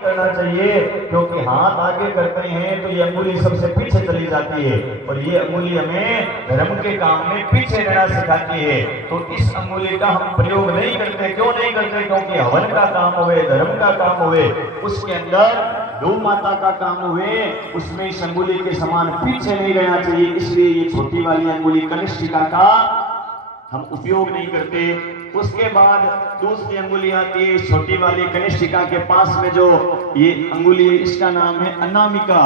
करना चाहिए, क्योंकि हाथ आगे करते हैं तो ये अंगुली सबसे पीछे चली जाती है और ये अंगुली हमें धर्म के काम में पीछे रहना सिखाती है। तो इस अंगुली का हम प्रयोग नहीं करते। क्यों नहीं करते? क्योंकि हवन का काम हुए, धर्म का काम हुए, उसके अंदर गौ माता का काम हुए, उसमें इस अंगुली के समान पीछे नहीं रहना चाहिए। इसलिए ये छोटी वाली अंगुली कनिष्ठिका का हम उपयोग नहीं करते। उसके बाद दूसरी अंगुली आती है छोटी वाली कनिष्ठिका के पास में जो ये अंगुली, इसका नाम है अनामिका।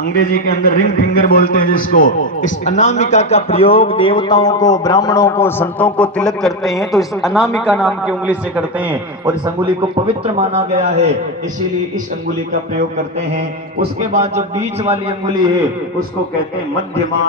अंग्रेजी के अंदर रिंग फिंगर बोलते हैं जिसको। इस अनामिका का प्रयोग देवताओं को, ब्राह्मणों को, संतों को तिलक करते हैं तो इस अनामिका नाम की उंगली से करते हैं और इस अंगुली को पवित्र माना गया है, इसीलिए इस अंगुली का प्रयोग करते हैं। उसके बाद जो बीच वाली अंगुली है उसको कहते हैं मध्यमा,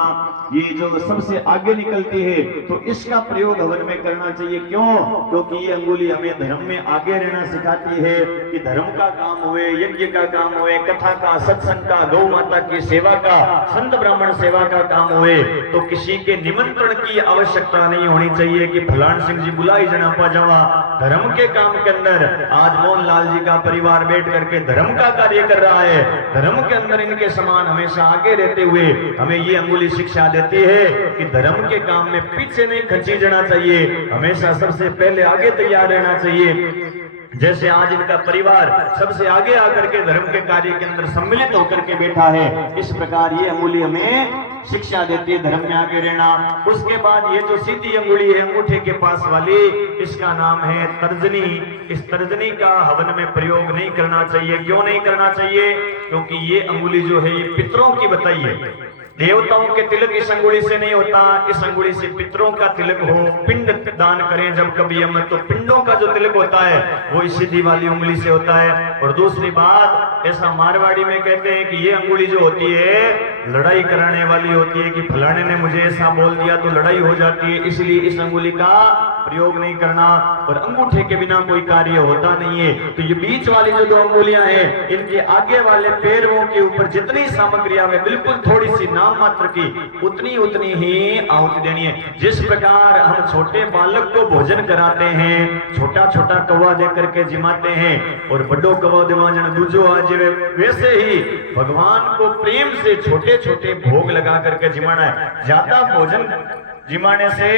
ये जो सबसे आगे निकलती है, तो इसका प्रयोग हवन में करना चाहिए। क्यों? क्योंकि ये अंगुली हमें धर्म में आगे रहना सिखाती है कि धर्म का काम हुए, यज्ञ का काम हुए, कथा का, सत्संग का, गौ माता की सेवा का, संत ब्राह्मण सेवा का काम हुए, तो किसी के निमंत्रण की आवश्यकता नहीं होनी चाहिए कि फलान सिंह जी बुलाई जना पा जावा। धर्म के काम के अंदर आज मोहनलाल जी का परिवार बैठ करके धर्म का कार्य कर रहा है। धर्म के अंदर इनके समान हमेशा आगे रहते हुए हमें ये अंगुली शिक्षा देती है कि धर्म के काम में पीछे नहीं खींची जाना चाहिए, हमेशा सबसे पहले आगे तैयार रहना चाहिए। जैसे आज इनका परिवार सबसे आगे आकर के धर्म के कार्य के अंदर सम्मिलित होकर के बैठा है, इस प्रकार ये अंगुली हमें शिक्षा देती है धर्म में आगे रहना। उसके बाद ये जो सीधी अंगुली है अंगूठे के पास वाली, इसका नाम है तर्जनी। इस तर्जनी का हवन में प्रयोग नहीं करना चाहिए। क्यों नहीं करना चाहिए? क्योंकि ये अंगुली जो है ये पितरों की बताई है। देवताओं के तिलक इस अंगुली से नहीं होता, इस अंगुली से पितरों का तिलक हो, पिंड दान करें जब कभी हम, तो पिंडों का जो तिलक होता है वो इस सीधी वाली उंगली से होता है। और दूसरी बात, ऐसा मारवाड़ी में कहते हैं कि ये अंगुली जो होती है लड़ाई कराने वाली होती है कि फलाने ने मुझे ऐसा बोल दिया तो लड़ाई हो जाती है, इसलिए इस अंगुली का प्रयोग नहीं करना। और अंगूठे के बिना कोई कार्य होता नहीं है। तो ये बीच वाली जो दो अंगुलियां हैं, इनके आगे वाले पैरों के ऊपर जितनी सामग्रियां है बिल्कुल थोड़ी सी नाम मात्र की उतनी ही आहुति देनी है। जिस प्रकार हम छोटे बालक को भोजन कराते हैं, छोटा छोटा कौवा दे करके जिमाते हैं और बड़ो कौवा दिवाजन दूजो आज, वैसे ही भगवान को प्रेम से छोटे छोटे भोग लगा करके जिमाना है। ज्यादा भोजन जिमाने से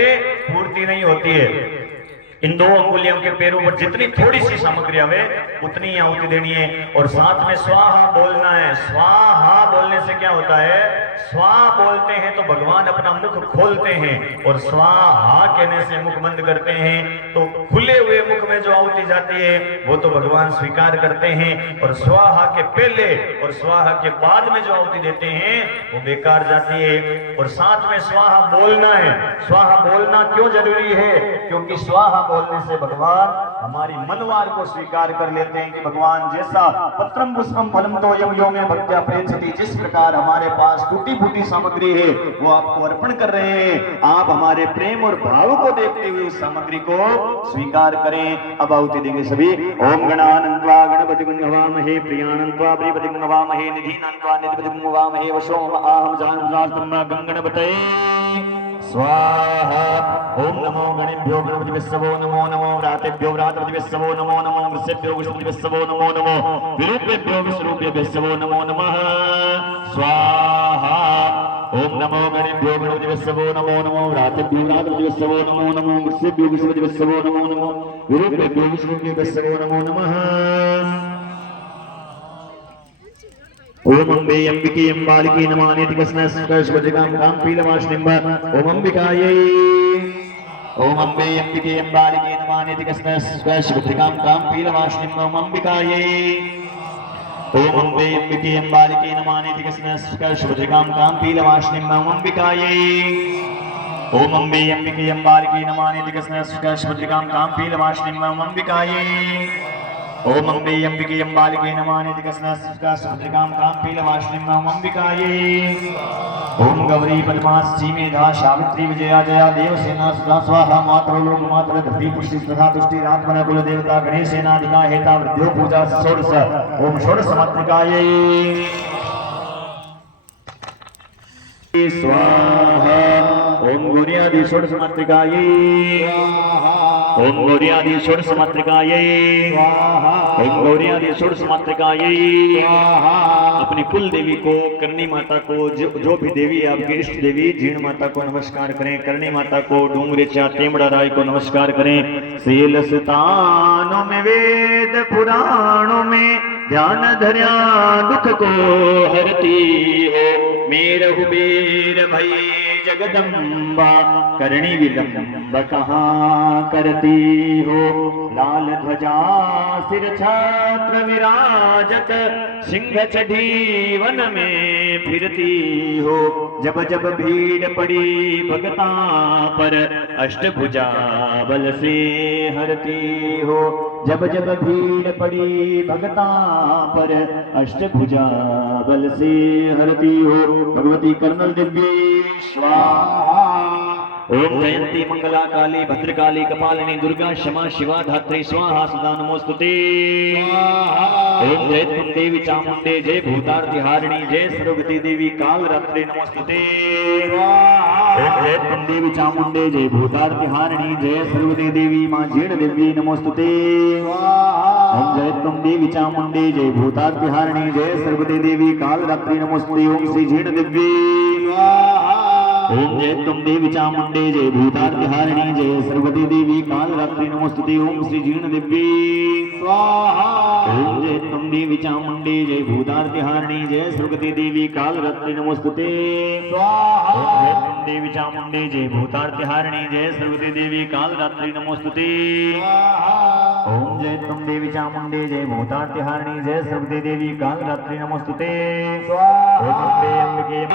पूर्ति नहीं होती है। इन दो अंगुलियों के पैरों पर जितनी थोड़ी सी सामग्री आवे उतनी आहुति देनी है। और साथ में स्वाहा बोलना है। स्वाहा बोलने से क्या होता है? स्वाहा बोलते हैं तो भगवान अपना मुख खोलते हैं और स्वाहा कहने से मुख बंद करते हैं, तो खुले हुए मुख में जो आहुति जाती है वो तो भगवान स्वीकार करते हैं। और स्वाहा के पहले और स्वाहा के बाद में जो आहुति देते हैं वो बेकार जाती है। और साथ में स्वाहा बोलना है। स्वाहा बोलना क्यों जरूरी है? क्योंकि स्वाहा बोलने से भगवान हमारी मनवार को स्वीकार कर लेते हैं कि भगवान जैसा पत्रम पुष्पम फलम तो यम यो में भक्त्या प्रेषति, जिस प्रकार हमारे पास टूटी फूटी सामग्री है वो आपको अर्पण कर रहे हैं, आप हमारे प्रेम और भाव को देखते हुए उस सामग्री को स्वीकार करें। अब आहुति देंगे सभी। ओम गणानन्त्वा गणपतिं हवामहे, प्रियानन्त्वा प्रियपतिं हवामहे, निधीनान्त्वा निधिपतिं हवामहे, वशोम आहम जानन्त्वा गंगणपतये स्वाहा। ओम नमो गणेभ्यो गणपतिभ्यो नमो नमो, व्रातेभ्यो व्रातपतिभ्यो नमो नमो, वृषेभ्यो वृषपतिभ्यो नमो नमो, विरूपेभ्यो विश्वरूपेभ्यो नमो नमः स्वाहा। ओम नमो गणेभ्यो गणपतिभ्यो नमो नमो, व्रातेभ्यो व्रातपतिभ्यो नमो नमो, वृषेभ्यो वृषपतिभ्यो नमो नमो, विरूपेभ्यो विश्वरूपेभ्यो नमो नमः। ओम अम्बे अंबिके अंबालिके नमानेति कृष्णस्कर्षवज्रकां काम्पीलवाश्निम्ब। ओम अंबिकायै। ओम अम्बे अंबिके अंबालिके नमानेति कृष्णस्कर्षवज्रकां काम्पीलवाश्निम्ब। ओम अंबिकायै। ओम अम्बे अंबिके अंबालिके नमानेति कृष्णस्कर्षवज्रकां काम्पीलवाश्निम्ब। ओम अंबिकायै। ओम अम्बे अंबिके अंबालिके नमानेति कृष्णस्कर्षवज्रकां काम्पीलवाश्निम्ब। ओम अंबिकायै। ओम अम्बे अंबिके अंबालिके नमानेति कृष्णस्कर्षवज्रकां काम्पीलवाश्निम्ब। ओम अंबिकायै। ओम गौरी पद्माक्षी मेधा सावित्री विजया जया देवसेना सुधा स्वाहा, मातृ लोक मातृ धरती पुष्टि तथा तुष्टि आत्मन कुल देवता गणेशेनाधिका हेता वृद्ध्यो पूजा षोडश। ओम षोडश मातृकायै स्वाहा। ओम गौर्यादि षोडश मातृकायै ओम गौर्यादि षोडश मातृकायै ओम गौर्यादि षोडश मातृकायै। अपनी कुल देवी को, करणी माता को, जो भी देवी है आपकी इष्ट देवी, जीण माता को नमस्कार करें, करणी माता को, डूंगरेचा तेमड़ा राय को नमस्कार करें। शीलस्तानों में, वेद पुराणों में ध्यान धर्या दुख को हरती हो। मेर कुबेर भई जगदम्बा करणी विलंब कहाँ करती हो। लाल ध्वजा सिर छत्र विराजत सिंह चढ़ी वन में फिरती हो। जब जब भीड़ पड़ी भगता पर अष्टभुजा बल से हरती हो। जब जब भीड़ पड़ी भगता पर अष्टभुजा बल से हरती हो। भगवती कर्नल दिव्य स्वाहा। ओम जयंती मंगला काली भद्रकाली कपालिनी दुर्गा क्षमा शिवा धात्री स्वाहा सदा नमोस्तुते। ओम जय तुम देवी चामुंडे जय भूतार्ति हारिणी जय सर्वगति देवी काल रात्रि नमोस्तुते। ओम जय तुम देवी चामुंडे जय भूतार्ति हारिणी जय सर्वगति देवी मां जीर्ण देवी नमोस्तुते। ओम जय तुम देवी चामुंडे जय भूतार्ति हारिणी जय सर्वगति देवी काल रात्रि नमोस्तुते। ओम श्री जीर्ण देवी ओम जय तुम देवी चामुंडे जय भूतार्ति हारिणी जय सर्वगति देवी काल रात्रि नमोस्तुते। ओम श्री जीर्ण देवी स्वाहा। ओम जय तुम देवी चामुंडे जय भूतार्ति हारिणी जय सर्वगति देवी काल रात्रि नमोस्तुते स्वाहा। ओम जय तुम देवी चामुंडे जय भूतार्ति हारिणी जय सर्वगति देवी काल रात्रि नमोस्तुते स्वाहा। ओम जय तुम देवी चामुंडे जय भूतार्ति हारिणी जय सर्वगति देवी काल रात्रि नमोस्तुते स्वाहा। ओम अम्बे अंबिके